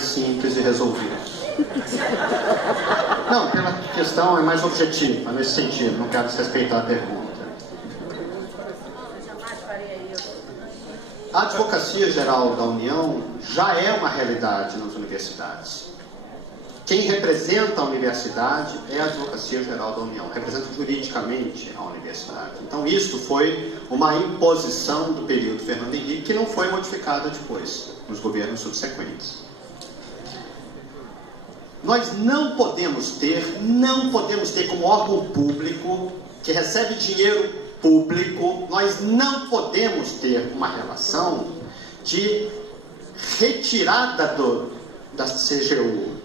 simples de resolver. Não, pela questão é mais objetiva, nesse sentido, não quero desrespeitar a pergunta. A Advocacia Geral da União já é uma realidade nas universidades. Quem representa a universidade é a Advocacia Geral da União, representa juridicamente a universidade. Então isso foi uma imposição do período Fernando Henrique que não foi modificada depois, nos governos subsequentes. Nós não podemos ter como órgão público que recebe dinheiro público, nós não podemos ter uma relação de retirada da CGU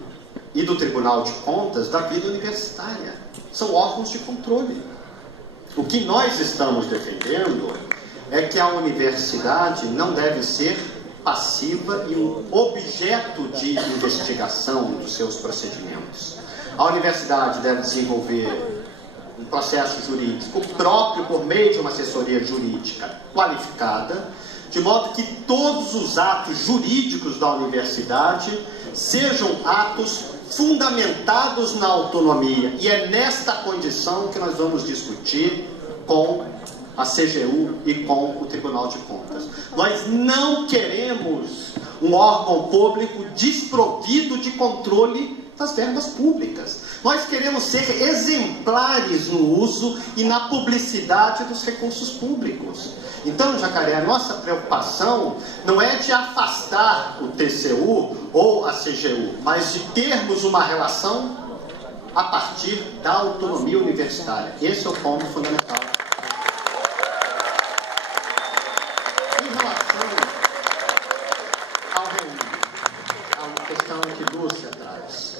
e do Tribunal de Contas da vida universitária. São órgãos de controle. O que nós estamos defendendo é que a universidade não deve ser passiva e um objeto de investigação dos seus procedimentos. A universidade deve desenvolver um processo jurídico próprio por meio de uma assessoria jurídica qualificada, de modo que todos os atos jurídicos da universidade sejam atos fundamentados na autonomia. E é nesta condição que nós vamos discutir com a CGU e com o Tribunal de Contas. Nós não queremos um órgão público desprovido de controle das verbas públicas. Nós queremos ser exemplares no uso e na publicidade dos recursos públicos. Então, Jacaré, a nossa preocupação não é de afastar o TCU ou a CGU, mas de termos uma relação a partir da autonomia universitária. Esse é o ponto fundamental. Em relação ao reúne, a uma questão que Lúcia traz.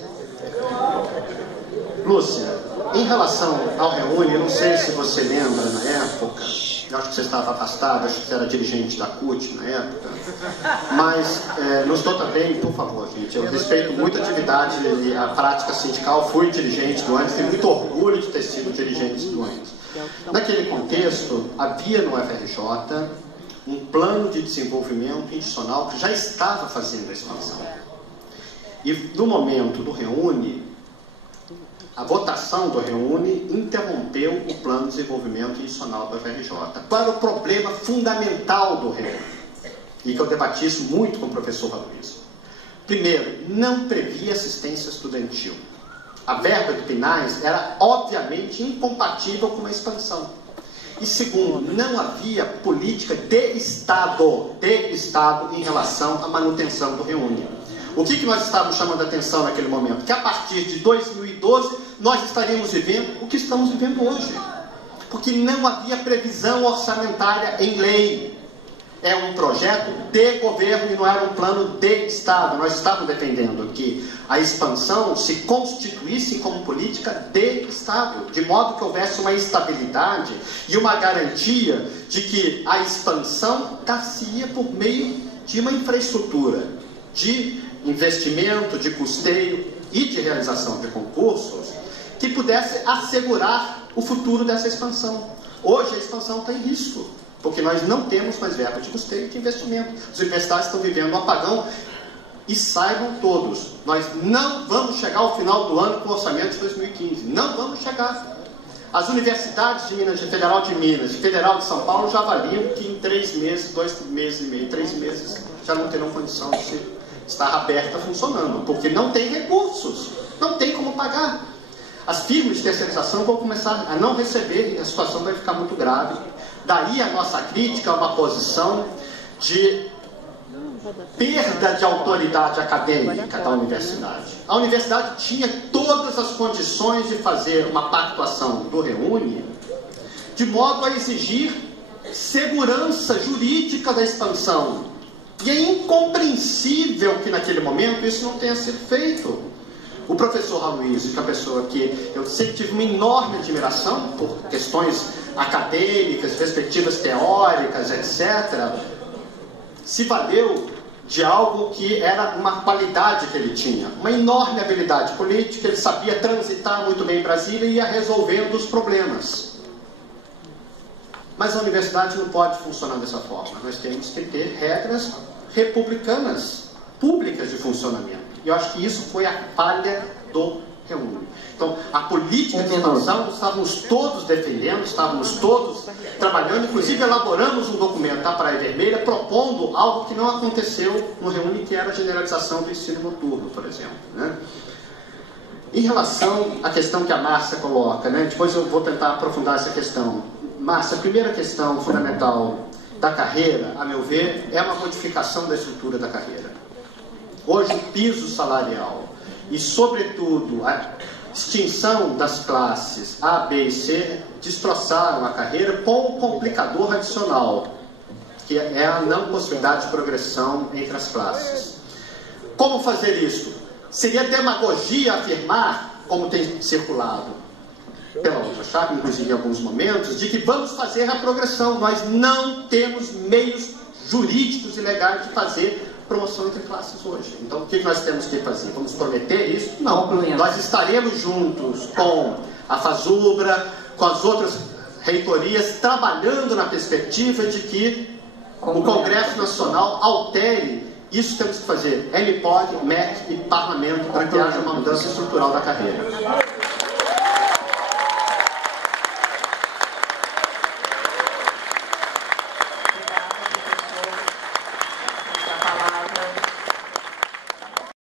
Lúcia, em relação ao reúne, eu não sei se você lembra na época, eu acho que você estava afastado, acho que você era dirigente da CUT na época, mas não estou também, por favor, gente, eu respeito muito a atividade e a prática sindical, fui dirigente do ANTES, tenho muito orgulho de ter sido dirigente do ANTES. Naquele contexto, havia no FRJ um plano de desenvolvimento institucional que já estava fazendo a expansão. E no momento do reúne, a votação do reúne interrompeu o plano de desenvolvimento institucional do FRJ. Qual era o problema fundamental do reúne? E que eu debati isso muito com o professor Aloysio. Primeiro, não previa assistência estudantil. A verba de Pinais era obviamente incompatível com uma expansão. E segundo, não havia política de Estado em relação à manutenção do reúne. O que nós estávamos chamando a atenção naquele momento? Que a partir de 2012 nós estaríamos vivendo o que estamos vivendo hoje. Porque não havia previsão orçamentária em lei. É um projeto de governo e não era um plano de Estado. Nós estávamos defendendo que a expansão se constituísse como política de Estado, de modo que houvesse uma estabilidade e uma garantia de que a expansão dar-se-ia por meio de uma infraestrutura de investimento, de custeio e de realização de concursos que pudesse assegurar o futuro dessa expansão. Hoje a expansão está em risco, porque nós não temos mais verba de custeio e de investimento. Os universitários estão vivendo um apagão e saibam todos, nós não vamos chegar ao final do ano com o orçamento de 2015. Não vamos chegar. As universidades de Minas, de Federal de Minas, de Federal de São Paulo já avaliam que em 3 meses, 2 meses e meio, 3 meses já não terão condição de estar aberta funcionando, porque não tem recursos, não tem como pagar. As firmas de terceirização vão começar a não receber e a situação vai ficar muito grave. Daí a nossa crítica a uma posição de perda de autoridade acadêmica da universidade. A universidade tinha todas as condições de fazer uma pactuação do reúne de modo a exigir segurança jurídica da expansão. E é incompreensível que naquele momento isso não tenha sido feito. O professor Aloysio, que é uma pessoa que eu sempre tive uma enorme admiração por questões acadêmicas, perspectivas teóricas, etc., se valeu de algo que era uma qualidade que ele tinha, uma enorme habilidade política, ele sabia transitar muito bem em Brasília e ia resolvendo os problemas. Mas a universidade não pode funcionar dessa forma. Nós temos que ter regras republicanas, públicas de funcionamento. E eu acho que isso foi a falha do Reúne. Então, a política de expansão, estávamos todos defendendo, estávamos todos trabalhando, inclusive elaboramos um documento da Praia Vermelha propondo algo que não aconteceu no Reúne, que era a generalização do ensino noturno, por exemplo, né? Em relação à questão que a Márcia coloca, né? Depois eu vou tentar aprofundar essa questão. Márcia, a primeira questão fundamental da carreira, a meu ver, é uma modificação da estrutura da carreira. Hoje, o piso salarial e, sobretudo, a extinção das classes A, B e C destroçaram a carreira com um complicador adicional, que é a não possibilidade de progressão entre as classes. Como fazer isso? Seria demagogia afirmar, como tem circulado pela outra chapa, inclusive em alguns momentos, de que vamos fazer a progressão. Nós não temos meios jurídicos e legais de fazer promoção entre classes hoje. Então, o que nós temos que fazer? Vamos prometer isso? Não. Nós estaremos juntos com a FASUBRA, com as outras reitorias, trabalhando na perspectiva de que o Congresso Nacional altere isso. Temos que fazer MPOD, MEC e Parlamento para que haja uma mudança estrutural da carreira.